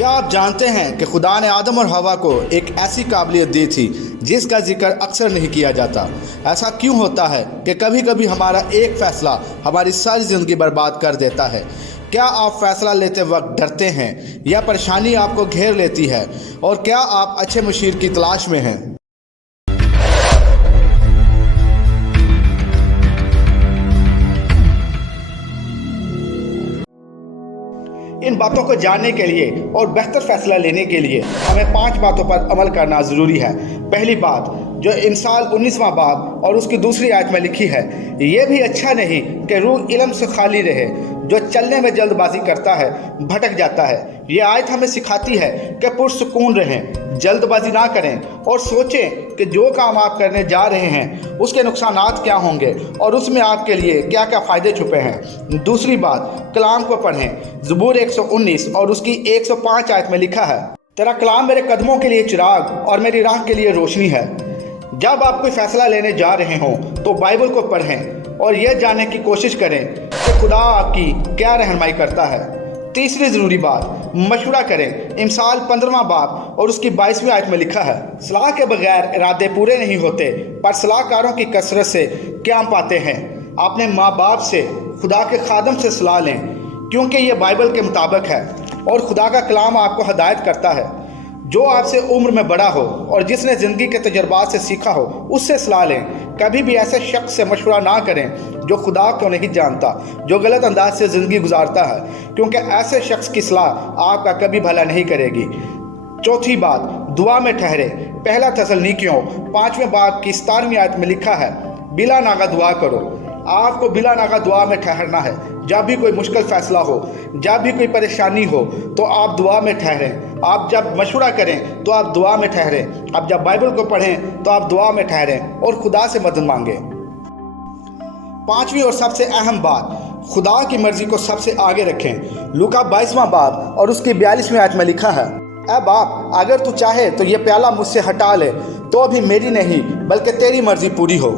क्या आप जानते हैं कि खुदा ने आदम और हवा को एक ऐसी काबिलियत दी थी जिसका जिक्र अक्सर नहीं किया जाता। ऐसा क्यों होता है कि कभी कभी हमारा एक फ़ैसला हमारी सारी ज़िंदगी बर्बाद कर देता है। क्या आप फ़ैसला लेते वक्त डरते हैं या परेशानी आपको घेर लेती है, और क्या आप अच्छे मुशीर की तलाश में हैं? इन बातों को जानने के लिए और बेहतर फैसला लेने के लिए हमें 5 बातों पर अमल करना ज़रूरी है। पहली बात, जो इंसाल 19वां बाब और उसकी दूसरी आयत में लिखी है, ये भी अच्छा नहीं कि रूह इल्म से खाली रहे। जो चलने में जल्दबाजी करता है भटक जाता है। ये आयत हमें सिखाती है कि पुरसुकून रहें, जल्दबाजी ना करें और सोचें कि जो काम आप करने जा रहे हैं उसके नुकसानात क्या होंगे और उसमें आपके लिए क्या क्या फ़ायदे छुपे हैं। दूसरी बात, कलाम को पढ़ें। ज़बूर 119 और उसकी 105 आयत में लिखा है, तेरा कलाम मेरे कदमों के लिए चिराग और मेरी राह के लिए रोशनी है। जब आप कोई फैसला लेने जा रहे हों तो बाइबल को पढ़ें और यह जानने की कोशिश करें कि खुदा आपकी क्या रहनुमाई करता है। तीसरी ज़रूरी बात, मशवरा करें। इमसाल 15वां बाब और उसकी 22वीं आयत में लिखा है, सलाह के बगैर इरादे पूरे नहीं होते, पर सलाहकारों की कसरत से क्या पाते हैं। अपने माँ बाप से, खुदा के खादम से सलाह लें, क्योंकि ये बाइबल के मुताबिक है और खुदा का कलाम आपको हदायत करता है। जो आपसे उम्र में बड़ा हो और जिसने ज़िंदगी के तजर्बात से सीखा हो उससे सलाह लें। कभी भी ऐसे शख्स से मशवरा ना करें जो खुदा को नहीं जानता, जो गलत अंदाज से ज़िंदगी गुजारता है, क्योंकि ऐसे शख्स की सलाह आपका कभी भला नहीं करेगी। चौथी बात, दुआ में ठहरे। पहला थस्सलुनीकियों 5वें बाब की 17वीं आयत में लिखा है, बिला नागा दुआ करो। आपको बिला नागा दुआ में ठहरना है। जब भी कोई मुश्किल फ़ैसला हो, जब भी कोई परेशानी हो, तो आप दुआ में ठहरें। आप जब मशवरा करें तो आप दुआ में ठहरें। आप जब बाइबल को पढ़ें तो आप दुआ में ठहरें और खुदा से मदद मांगें। 5वीं और सबसे अहम बात, खुदा की मर्ज़ी को सबसे आगे रखें। लूका 22वां बाब और उसकी 42वीं आयत में लिखा है, ऐ बाप, अगर तू चाहे तो ये प्याला मुझसे हटा ले, तो अभी मेरी नहीं बल्कि तेरी मर्ज़ी पूरी हो।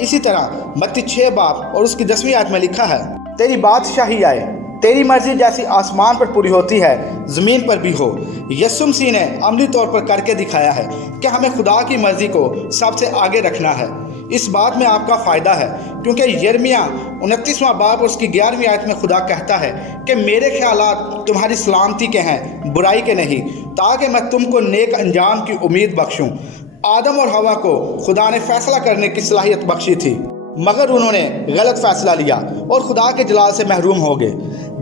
इसी तरह मत्ती 6 बाब और उसकी 10वीं आयत में लिखा है, तेरी बादशाही आए, तेरी मर्जी जैसी आसमान पर पूरी होती है ज़मीन पर भी हो। यीशु मसीह ने अमली तौर पर करके दिखाया है कि हमें खुदा की मर्ज़ी को सबसे आगे रखना है। इस बात में आपका फ़ायदा है, क्योंकि यिर्मयाह 29वां बाब और उसकी 11वीं आयत में खुदा कहता है कि मेरे ख्यालात तुम्हारी सलामती के हैं, बुराई के नहीं, ताकि मैं तुमको नेक अंजाम की उम्मीद बख्शूँ। आदम और हवा को खुदा ने फैसला करने की सलाहियत बख्शी थी, मगर उन्होंने गलत फैसला लिया और खुदा के जलाल से महरूम हो गए।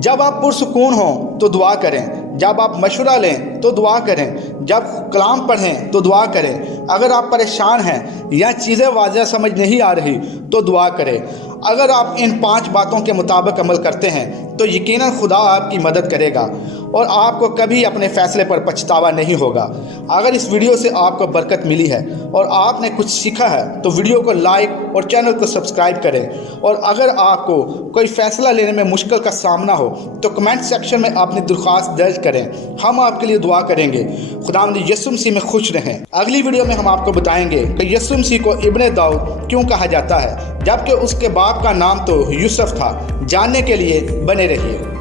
जब आप पुरसुकून हों तो दुआ करें, जब आप मशवरा लें तो दुआ करें, जब कलाम पढ़ें तो दुआ करें। अगर आप परेशान हैं या चीज़ें वाज़ेह समझ नहीं आ रही तो दुआ करें। अगर आप इन 5 बातों के मुताबिक अमल करते हैं तो यकीनन खुदा आपकी मदद करेगा और आपको कभी अपने फ़ैसले पर पछतावा नहीं होगा। अगर इस वीडियो से आपको बरकत मिली है और आपने कुछ सीखा है तो वीडियो को लाइक और चैनल को सब्सक्राइब करें। और अगर आपको कोई फ़ैसला लेने में मुश्किल का सामना हो तो कमेंट सेक्शन में अपनी दरख्वास्त दर्ज करें, हम आपके लिए दुआ करेंगे। खुदावंद यीशु मसीह में खुश रहें। अगली वीडियो में हम आपको बताएंगे कि यीशु मसीह को इब्ने दाऊद क्यों कहा जाता है, जबकि उसके बाप का नाम तो यूसुफ था। जानने के लिए बने रहिए।